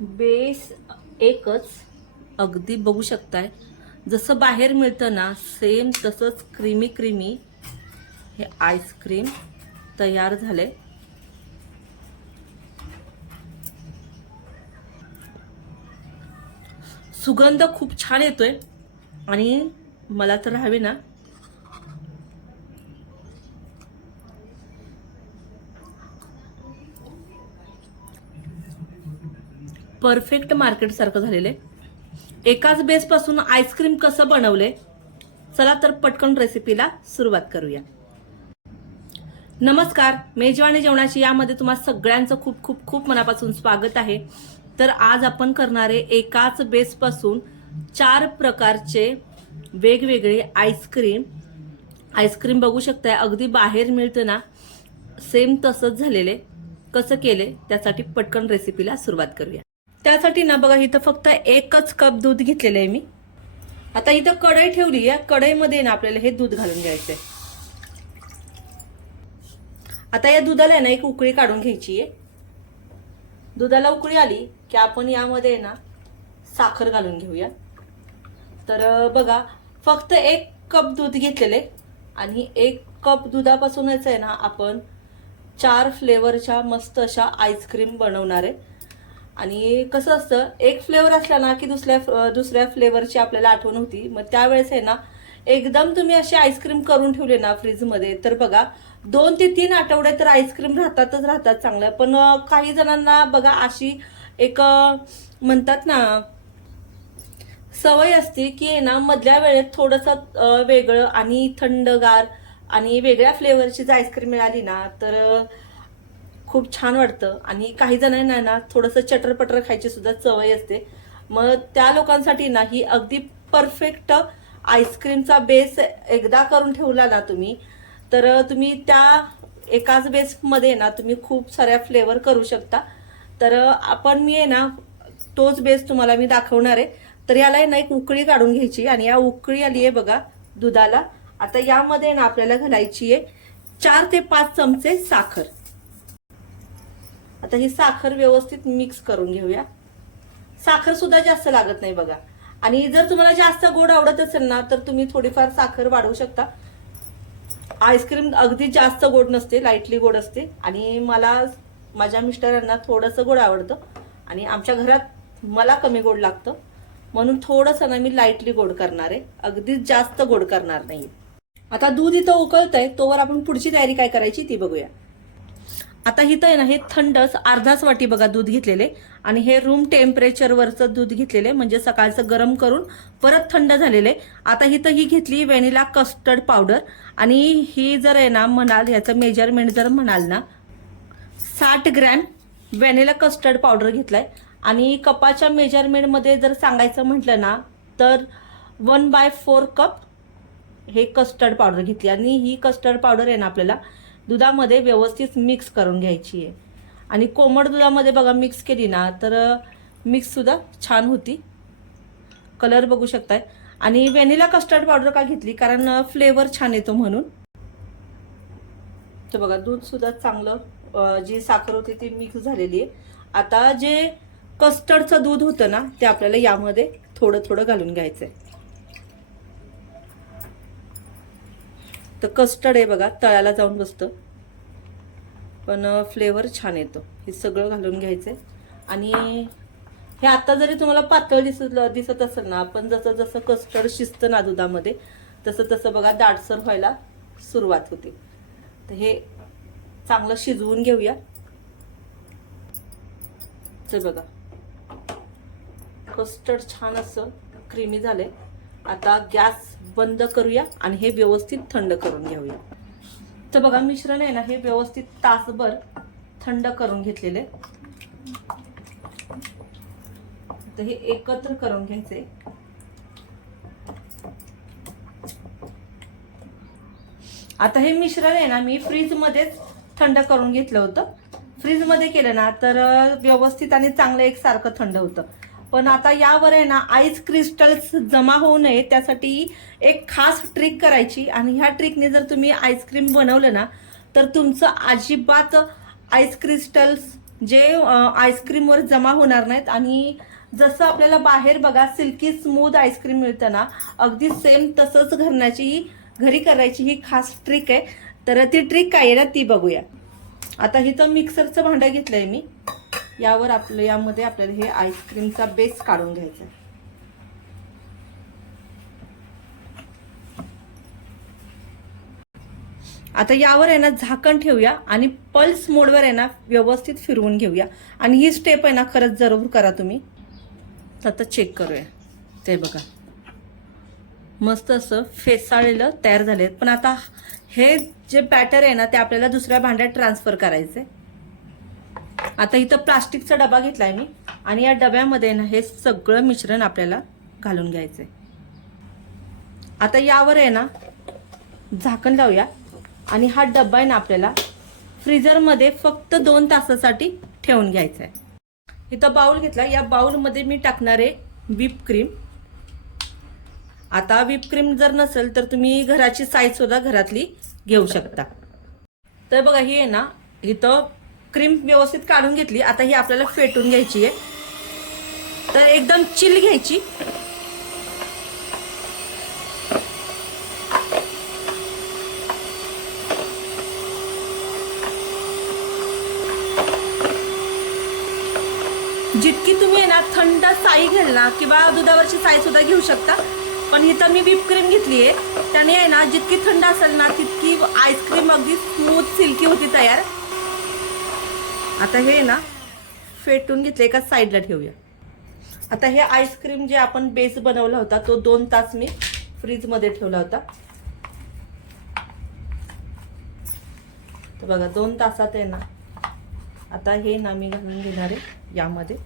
Base एकच अगदी बघू शकताय. जसं बाहेर मिळतं ना सेम तसंच क्रीमी क्रीमी हे आईस्क्रीम तयार झाले सुगंध खूप छान येतोय. आणि मला तर हवे ना परफेक्ट मार्केट सारखं झालेलं आहे एकाच बेसपासून आईस्क्रीम कसं बनवले? चला तर पटकन रेसिपीला सुरुवात करूया. नमस्कार मेजवानी जेवणाची यामध्ये तुम्हाला सगळ्यांचं खूप खूप खूप मनापासून स्वागत आहे. तर आज आपण करणारे एकाच बेसपासून चार प्रकारचे वेगवेगळे आईस्क्रीम आईस्क्रीम बघू शकताय अगदी बाहेर मिळतं ना. सेम तसंच झालेले. कसं केले? त्यासाठी पटकन रेसिपीला सुरुवात करूया. त्यासाठी ना बघा इथं फक्त एकच कप दूध घेतलेलं आहे मी. आता इथं कढई ठेवली या कढईमध्ये ना आपल्याला हे दूध घालून घ्यायचंय. आता या दुधाला आहे ना एक उकळी काढून घ्यायची आहे. दुधाला उकळी आली की आपण यामध्ये ना साखर घालून घेऊया. तर बघा फक्त एक कप दूध घेतलेले आणि एक कप दुधापासूनच आहे ना आपण चार फ्लेवरच्या मस्त अशा आईस्क्रीम बनवणार आहे. आणि कसं असतं एक फ्लेवर असला ना की दुसऱ्या दुसऱ्या फ्लेवरची आपल्याला आठवण होती. मग त्यावेळेस आहे ना एकदम तुम्ही असे आईस्क्रीम करून ठेवले ना फ्रीजमध्ये तर बघा दोन ते तीन आठवडे तर आईस्क्रीम राहतातच राहतात चांगल्या पण काही जणांना बघा अशी एक म्हणतात ना सवय असते की आहे ना मधल्या वेळेत थोडंसं वेगळं आणि थंडगार आणि वेगळ्या फ्लेवरची जर आईस्क्रीम मिळाली ना तर खूप छान वाटतं. आणि काही जणांना ना थोडंसं चटरपटर खायची सुद्धा सवय असते. मग त्या लोकांसाठी ना ही अगदी परफेक्ट आईस्क्रीमचा बेस एकदा करून ठेवला ना तुम्ही तर तुम्ही त्या एकाच बेसमध्ये ना तुम्ही खूप साऱ्या फ्लेवर करू शकता. तर आपण मी आहे ना तोच बेस तुम्हाला मी दाखवणार आहे. तर याला आहे ना एक उकळी काढून घ्यायची आणि या उकळी आली आहे बघा दुधाला. आता यामध्ये ना आपल्याला घालायची आहे चार ते पाच चमचे साखर. आता ही साखर व्यवस्थित मिक्स करून घेऊया. साखर सुद्धा जास्त लागत नाही बघा. आणि जर तुम्हाला जास्त गोड आवडत असेल ना तर तुम्ही थोडीफार साखर वाढवू शकता. आईस्क्रीम अगदी जास्त गोड नसते लाईटली गोड असते. आणि मला माझ्या मिस्टरांना थोडंसं गोड आवडतं. आणि आमच्या घरात मला कमी गोड लागतं. म्हणून थोडंसं ना मी लाईटली गोड करणार आहे. अगदीच जास्त गोड करणार नाही. आता दूध इथं उकळतंय तोवर आपण पुढची तयारी काय करायची ती बघूया. आता इथं आहे ना हे थंडच अर्धाच वाटी बघा दूध घेतलेले. आणि हे रूम टेम्परेचरवरचं दूध घेतलेले म्हणजे सकाळचं गरम करून परत थंड झालेले. आता इथं ही घेतली व्हॅनिला कस्टर्ड पावडर आणि ही जर आहे ना म्हणाल ह्याचं मेजरमेंट जर म्हणाल ना साठ ग्रॅम व्हॅनिला कस्टर्ड पावडर घेतलाय. आणि कपाच्या मेजरमेंटमध्ये जर सांगायचं म्हटलं ना तर वन बाय फोर कप हे कस्टर्ड पावडर घेतली. आणि ही कस्टर्ड पावडर आहे ना आपल्याला दुधामध्ये व्यवस्थित मिक्स करून घ्यायची आहे. आणि कोमट दुधामध्ये बघा मिक्स केली ना तर मिक्ससुद्धा छान होती. कलर बघू शकताय. आणि व्हॅनिला कस्टर्ड पावडर का घेतली? कारण फ्लेवर छान येतो म्हणून. तर बघा दूधसुद्धा चांगलं जी साखर होती ती मिक्स झालेली आहे. आता जे कस्टर्डचं दूध होतं ना ते आपल्याला यामध्ये थोडं थोडं घालून घ्यायचं आहे तर कस्टर्ड आहे बघा तळ्याला जाऊन बसतं. पण फ्लेवर छान येतो. हे सगळं घालून घ्यायचं आणि हे आता जरी तुम्हाला पातळ दिसत दिसत असेल ना आपण जसं जसं कस्टर्ड शिजतं ना दुधामध्ये तसं तसं बघा दाटसर व्हायला सुरुवात होते. तर हे चांगलं शिजवून घेऊया. तर बघा. कस्टर्ड छान असं क्रीमी झालंय. आता गॅस बंद करूया आणि हे व्यवस्थित थंड करून घेऊया. तर बघा मिश्रण आहे ना हे व्यवस्थित तासभर थंड करून घेतलेले. तर हे एकत्र करून घ्यायचे. आता हे मिश्रण आहे ना मी फ्रीजमध्येच थंड करून घेतलं होतं. फ्रीजमध्ये केलं ना तर व्यवस्थित आणि चांगलं एकसारखं थंड होतं. पण आता यावर आहे ना आईस क्रिस्टल्स जमा होऊ नये त्यासाठी एक खास ट्रिक करायची. आणि ह्या ट्रिकने जर तुम्ही आईस्क्रीम बनवलं ना तर तुमचं अजिबात आईस क्रिस्टल्स जे आईस्क्रीमवर जमा होणार नाहीत. आणि जसं आपल्याला बाहेर बघा सिल्की स्मूथ आईस्क्रीम मिळतं ना अगदी सेम तसंच घरण्याची ही घरी करायची ही खास ट्रिक आहे. तर ती ट्रिक काय आहे ना ती बघूया. आता हिथं मिक्सरचं भांडं घेतलं आहे मी. यावर आपलं यामध्ये आपल्याला हे आईस्क्रीमचा बेस काढून घ्यायचा आहे. आता यावर आहे ना झाकण ठेवूया आणि पल्स मोडवर आहे ना व्यवस्थित फिरवून घेऊया. आणि ही स्टेप आहे ना खरंच जरूर करा तुम्ही. तर आता चेक करूया. ते बघा. मस्त असं फेसाळलेलं तयार झाले पण आता हे जे बॅटर आहे ना ते आपल्याला दुसऱ्या भांड्यात ट्रान्सफर करायचे आता इथं प्लास्टिकचा डबा घेतलाय मी. आणि या डब्यामध्ये ना हे सगळं मिश्रण आपल्याला घालून घ्यायचंय. आता यावर आहे ना झाकण लावूया. आणि हा डब्बा आहे ना आपल्याला फ्रीजरमध्ये फक्त दोन तासासाठी ठेवून घ्यायचा आहे इथं बाउल घेतला. या बाउलमध्ये मी टाकणार आहे व्हिप क्रीम. आता व्हिप क्रीम जर नसेल तर तुम्ही घराची साईज सुद्धा घरातली घेऊ शकता. तर बघा ही आहे ना इथं क्रीम व्यवस्थित काढून घेतली. आता ही आपल्याला फेटून घ्यायची आहे तर एकदम चिल घ्यायची. जितकी तुम्ही आहे ना थंड साई घ्याल ना किंवा दुधावरची साई सुद्धा घेऊ शकता. पण इथं मी व्हिप क्रीम घेतली आहे त्याने आहे ना जितकी थंड असेल ना तितकी आईस्क्रीम अगदी स्मूथ सिल्की होती तयार. आता हे ना फेटून घेतलं एका साईडला ठेवूया. आता हे आईस्क्रीम जे आपण बेस बनवला होता तो दोन तास मी फ्रीजमध्ये ठेवला होता. तर बघा दोन तासात आहे ना आता हे ना मी घालून घेणार आहे यामध्ये.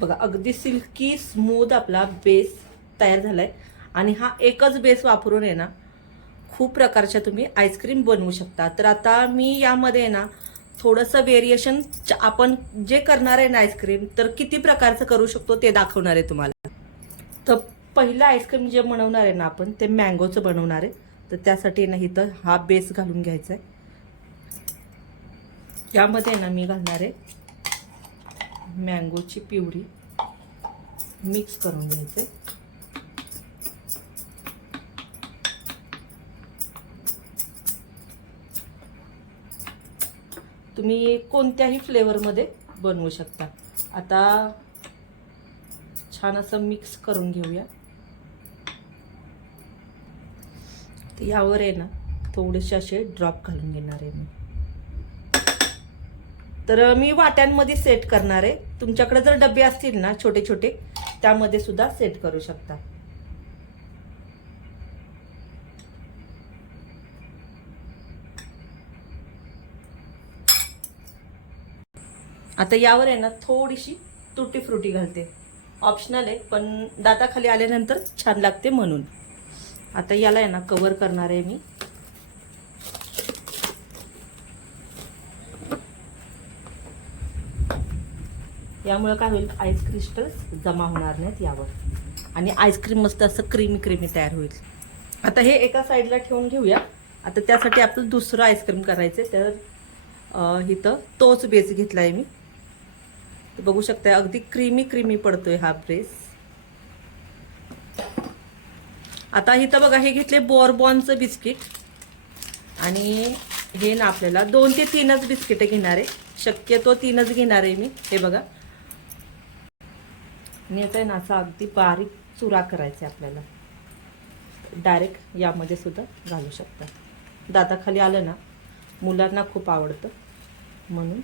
बघा अगदी सिल्की स्मूथ आपला बेस तयार झाला आहे आणि हा एकच बेस वापरून आहे ना खूप प्रकारच्या तुम्ही आईस्क्रीम बनवू शकता. तर आता मी यामध्ये आहे ना थोडंसं व्हेरिएशन आपण जे करणार आहे ना आईस्क्रीम तर किती प्रकारचं करू शकतो ते दाखवणार आहे तुम्हाला. तर पहिलं आईस्क्रीम जे बनवणार आहे ना आपण ते मँगोचं बनवणार आहे. तर त्यासाठी ना इथं हा बेस घालून घ्यायचा आहे यामध्ये ना मी घालणार आहे मँगोची पिवरी मिक्स करून घ्यायचे. तुम्ही कोणत्याही फ्लेवरमध्ये बनवू शकता. आता छान असं मिक्स करून घेऊया. यावर आहे ना थोडेसे असे ड्रॉप घालून घेणार आहे मी. तर मी वाट्यांमध्ये सेट करणार आहे. तुमच्याकडे जर डबे असतील ना छोटे छोटे त्यामध्ये सुद्धा सेट करू शकता. आता यावर आहे ना थोडीशी तुटी फ्रुटी घालते. ऑप्शनल आहे पण दाताखाली आल्यानंतर छान लागते म्हणून. आता याला आहे ना कवर करणार आहे मी. यामुळे काय होईल? आईस क्रिस्टल्स जमा होणार नाहीत यावर. आणि आईस्क्रीम मस्त असं क्रीमी क्रीमी तयार होईल. आता हे एका साईडला ठेवून घेऊया. आता त्यासाठी आपलं दुसरं आईस्क्रीम करायचं आहे तर इथं तोच बेस घेतला आहे मी. तर बघू शकता अगदी क्रीमी क्रीमी पडतोय हा ब्रेस आता इथं बघा हे घेतले बोरबॉनचं बिस्किट आणि हे ना आपल्याला दोन ते तीनच बिस्किटं घेणार. आहे शक्यतो तीनच घेणार आहे मी. हे बघा. आणि याचा आहे ना असा अगदी बारीक चुरा करायचा आहे आपल्याला. डायरेक्ट यामध्ये सुद्धा घालू शकता. दाताखाली आलं ना मुलांना खूप आवडतं. म्हणून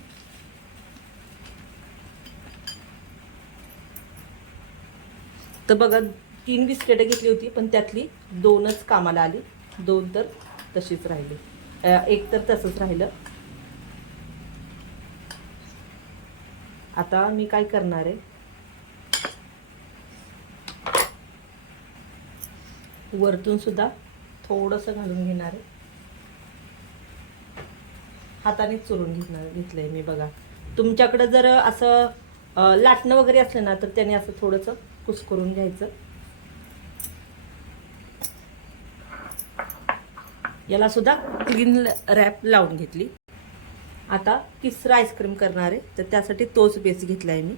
तर बघा तीन बिस्किटं घेतली होती पण त्यातली दोनच कामाला आली. दोन तर तशीच राहिली. एक तर तसंच राहिलं. आता मी काय करणार आहे? वरतून सुद्धा थोडंसं घालून घेणार आहे. हाताने चुरून घेणार घेतलंय मी बघा. तुमच्याकडं जर असं लाटणं वगैरे असलं ना तर त्याने असं थोडंसं कुसकरून घ्यायचं. याला सुद्धा क्लीन रॅप लावून घेतली. आता तिसरा आईस्क्रीम करणार आहे. तर त्यासाठी तोच बेस घेतला आहे मी.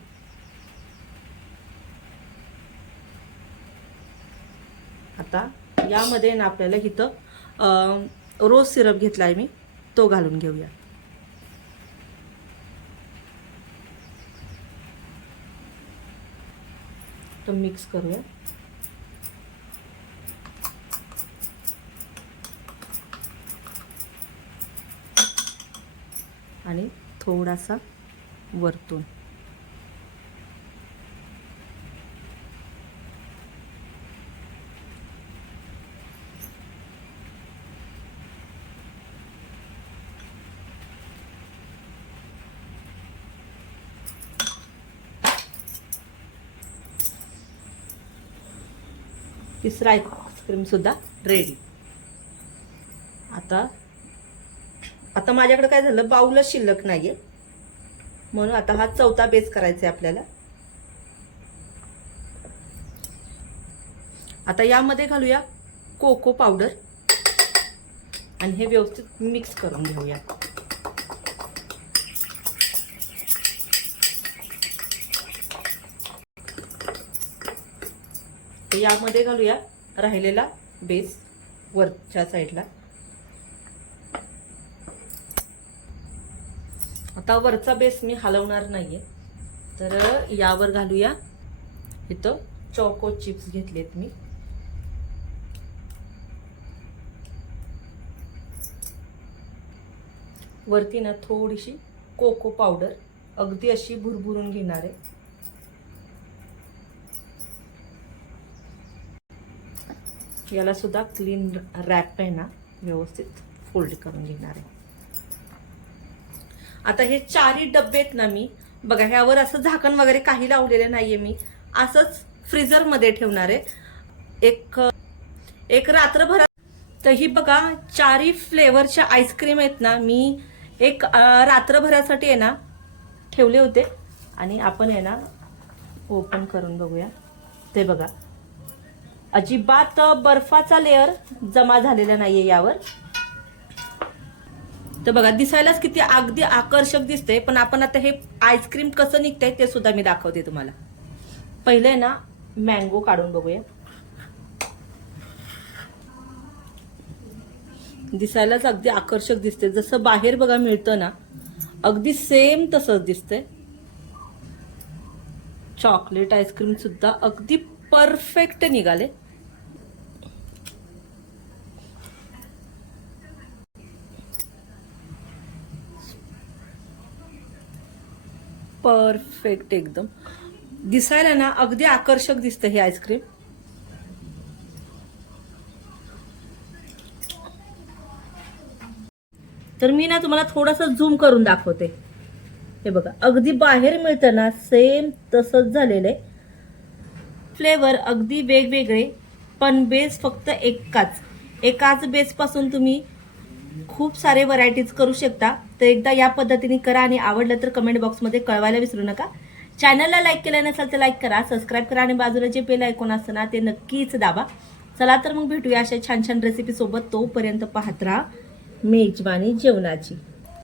आता. यामध्ये ना आपल्याला इथं रोज सिरप घेतला आहे मी तो घालून घेऊया. तो मिक्स करूया. आणि थोडासा वरतून. तिसरा आईस्क्रीमसुद्धा रेडी आता आता माझ्याकडे काय झालं बाऊलच शिल्लक नाही आहे म्हणून आता हा चौथा बेस करायचा आहे आपल्याला. आता यामध्ये घालूया कोको पावडर आणि हे व्यवस्थित मिक्स करून घेऊया. तर यामध्ये घालूया राहिलेला बेस वरच्या साईडला आता वरचा बेस मी हलवणार नाहीये. तर यावर घालूया. इथं चॉको चिप्स घेतलेत मी. वरती ना थोडीशी कोको पावडर अगदी अशी भुरभुरून घेणार आहे. याला सुद्धा क्लीन रॅप आहे ना व्यवस्थित फोल्ड करून घेणार आहे. आता हे चारही डब्बे आहेत ना मी बघा ह्यावर असं झाकण वगैरे काही लावलेलं नाहीये मी असंच फ्रीजरमध्ये ठेवणार आहे. एक एक रात्रभर तर ही बघा चारही फ्लेवरच्या आईस्क्रीम आहेत ना मी एक रात्रभरासाठी आहे ना ठेवले होते. आणि आपण आहे ना ओपन करून बघूया. ते बघा. अजिबात बर्फाचा लेअर जमा झालेला नाहीये यावर. तर बघा दिसायलाच किती अगदी आकर्षक दिसते पण आपण आता हे आईस्क्रीम कसं निघतंय ते सुद्धा मी दाखवते तुम्हाला. पहिले ना मँगो काढून बघूया. दिसायलाच अगदी आकर्षक दिसते जसं बाहेर बघा मिळतं ना अगदी सेम तसंच दिसतंय. चॉकलेट आईस्क्रीम सुद्धा अगदी परफेक्ट निघाले. परफेक्ट एकदम. दिसायला ना अगदी आकर्षक दिसतं हे आईस्क्रीम. तर मी ना तुम्हाला थोडंसं झूम करून दाखवते. हे बघा अगदी बाहेर मिळतं ना सेम तसंच झालेलं आहे. फ्लेवर अगदी वेगवेगळे पण बेस फक्त एकाच. एकाच बेसपासून तुम्ही खूप सारे व्हरायटीज करू शकता. तर एकदा या पद्धतीने करा आणि आवडलं तर कमेंट बॉक्समध्ये कळवायला विसरू नका. चॅनलला लाईक केलं नसेल तर लाईक करा सबस्क्राईब करा आणि बाजूला जे बेल ऐकून असतं ना ते नक्कीच दाबा. चला तर मग भेटूया अशा छान छान रेसिपीसोबत तोपर्यंत पाहत राहा. मेजवानी जेवणाची.